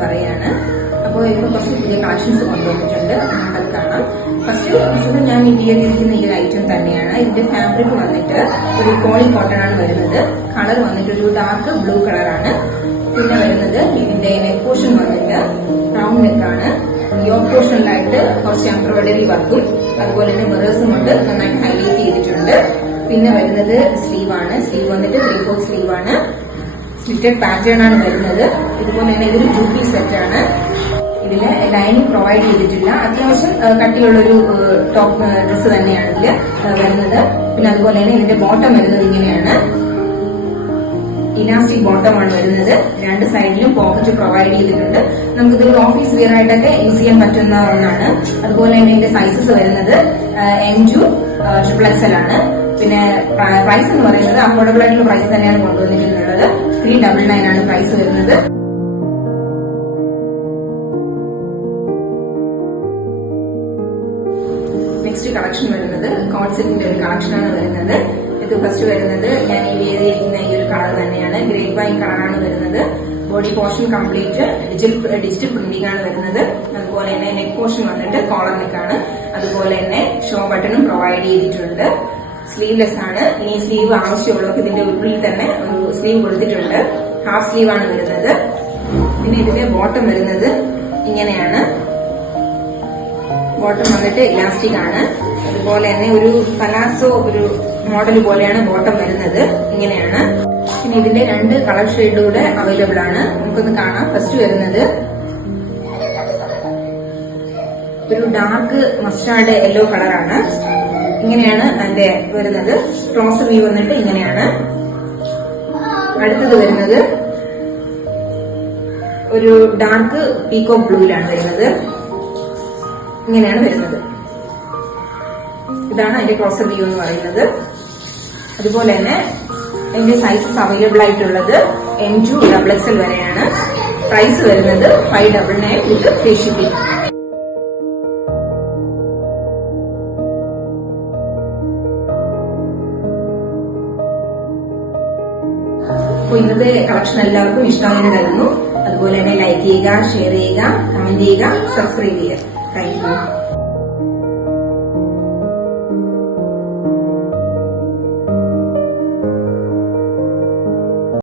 പറയാണ്. അപ്പോൾ ഇപ്പോൾ കുറച്ച് പുതിയ കളക്ഷൻസ് കൊണ്ടുവന്നിട്ടുണ്ട്, നമുക്കത് കാണാം. ഫസ്റ്റ് ഞാൻ വിയർ ചെയ്തിരിക്കുന്ന ഈ ഒരു ഐറ്റം തന്നെയാണ്. ഇതിന്റെ ഫാബ്രിക് വന്നിട്ട് ഒരു പോളി കോട്ടൺ ആണ് വരുന്നത്. കളർ വന്നിട്ട് ഒരു ഡാർക്ക് ബ്ലൂ കളറാണ്. പിന്നെ വരുന്നത് ഇതിന്റെ നെക്ക് പോർഷൻ വന്നിട്ട് റൗണ്ട് നെക്കാണ്. യോക്ക് പോർഷനിലായിട്ട് കുറച്ച് എംബ്രോയിഡറി വർക്കും അതുപോലെ തന്നെ മിറേഴ്സും കൊണ്ട് നന്നായിട്ട് ഹൈലൈറ്റ് ചെയ്തിട്ടുണ്ട്. പിന്നെ വരുന്നത് സ്ലീവാണ്. സ്ലീവ് വന്നിട്ട് 3/4 സ്ലീവാണ്. സ്ലിറ്റഡ് പാറ്റേൺ ആണ് വരുന്നത്. ഇതുപോലെ തന്നെ ഇതൊരു 2 പീസ് സെറ്റ് ആണ്. ഇതില് ലൈനിങ് പ്രൊവൈഡ് ചെയ്തിട്ടില്ല. അത്യാവശ്യം കട്ടിയുള്ളൊരു ടോപ്പ് ഡ്രസ്സ് തന്നെയാണ് ഇതില് വരുന്നത്. പിന്നെ അതുപോലെ തന്നെ ഇതിന്റെ ബോട്ടം വരുന്നത് ഇങ്ങനെയാണ്. ഇലാസ്റ്റിക് ബോട്ടമാണ് വരുന്നത്. രണ്ട് സൈഡിലും പോക്കറ്റ് പ്രൊവൈഡ് ചെയ്തിട്ടുണ്ട്. നമുക്കിത് ഓഫീസ് വെയർ ആയിട്ടൊക്കെ യൂസ് ചെയ്യാൻ പറ്റുന്ന ഒന്നാണ്. അതുപോലെ തന്നെ ഇതിന്റെ സൈസസ് വരുന്നത് M to XXL ആണ്. പിന്നെ പ്രൈസ് എന്ന് പറയുന്നത് അഫോർഡബിൾ ആയിട്ടുള്ള പ്രൈസ് തന്നെയാണ് കൊണ്ടുവന്നിട്ടുള്ളത്. 399 ആണ് പ്രൈസ് വരുന്നത്. നെക്സ്റ്റ് കളക്ഷൻ വരുന്നത് കോൺസെപ്റ്റിന്റെ ഒരു കളക്ഷനാണ് വരുന്നത്. ഇത് ഫസ്റ്റ് വരുന്നത് ഞാൻ ഈ വേരി ചെയ്യുന്ന ഈ ഒരു കളർ തന്നെയാണ്. ഗ്രേപ്പ് വൈൻ കളറാണ് വരുന്നത്. Body portion complete digital printing ആണ് വരുന്നത്. അതുപോലെ തന്നെ നെക്ക് പോർഷൻ വന്നിട്ട് കോളർ നെക്കാണ്. അതുപോലെ തന്നെ ഷോ ബട്ടണും പ്രൊവൈഡ് ചെയ്തിട്ടുണ്ട്. സ്ലീവ്ലെസ് ആണ്. ഇനി സ്ലീവ് ആവശ്യമുള്ളവർക്ക് ഇതിന്റെ ഉള്ളിൽ തന്നെ ഒരു സ്ലീവ് കൊടുത്തിട്ടുണ്ട്. ഹാഫ് സ്ലീവ് ആണ് വരുന്നത്. പിന്നെ ഇതിന്റെ ബോട്ടം വരുന്നത് ഇങ്ങനെയാണ്. ബോട്ടം വന്നിട്ട് ഇലാസ്റ്റിക് ആണ്. അതുപോലെ തന്നെ ഒരു പലാസോ ഒരു മോഡൽ പോലെയാണ് ബോട്ടം വരുന്നത്. ഇങ്ങനെയാണ്. പിന്നെ ഇതിന്റെ 2 കളർ ഷെയ്ഡുകൂടെ അവൈലബിൾ ആണ്. നമുക്കൊന്ന് കാണാം. ഫസ്റ്റ് വരുന്നത് ഒരു ഡാർക്ക് മസ്റ്റാർഡ് യെല്ലോ കളറാണ്. ഇങ്ങനെയാണ് അതിന്റെ വരുന്നത്. ക്രോസ് വ്യൂ വന്നിട്ട് ഇങ്ങനെയാണ്. അടുത്തത് വരുന്നത് ഒരു ഡാർക്ക് പീകോക്ക് ബ്ലൂയിലാണ് വരുന്നത്. ഇങ്ങനെയാണ് വരുന്നത്. ഇതാണ് അതിന്റെ ക്രോസ് വ്യൂ എന്ന് പറയുന്നത്. അതുപോലെ തന്നെ അതിന്റെ സൈസസ് അവൈലബിൾ ആയിട്ടുള്ളത് M to XXL വരെയാണ്. പ്രൈസ് വരുന്നത് 599 വിത്ത് ഫ്രീ ഷിപ്പിംഗ്. അപ്പോൾ ഇന്നത്തെ കളക്ഷൻ എല്ലാവർക്കും ഇഷ്ടമായെന്ന് കരുതുന്നു. അതുപോലെ തന്നെ ലൈക്ക് ചെയ്യുക, ഷെയർ ചെയ്യുക, കമന്റ് ചെയ്യുക, സബ്സ്ക്രൈബ് ചെയ്യുക. Thank you.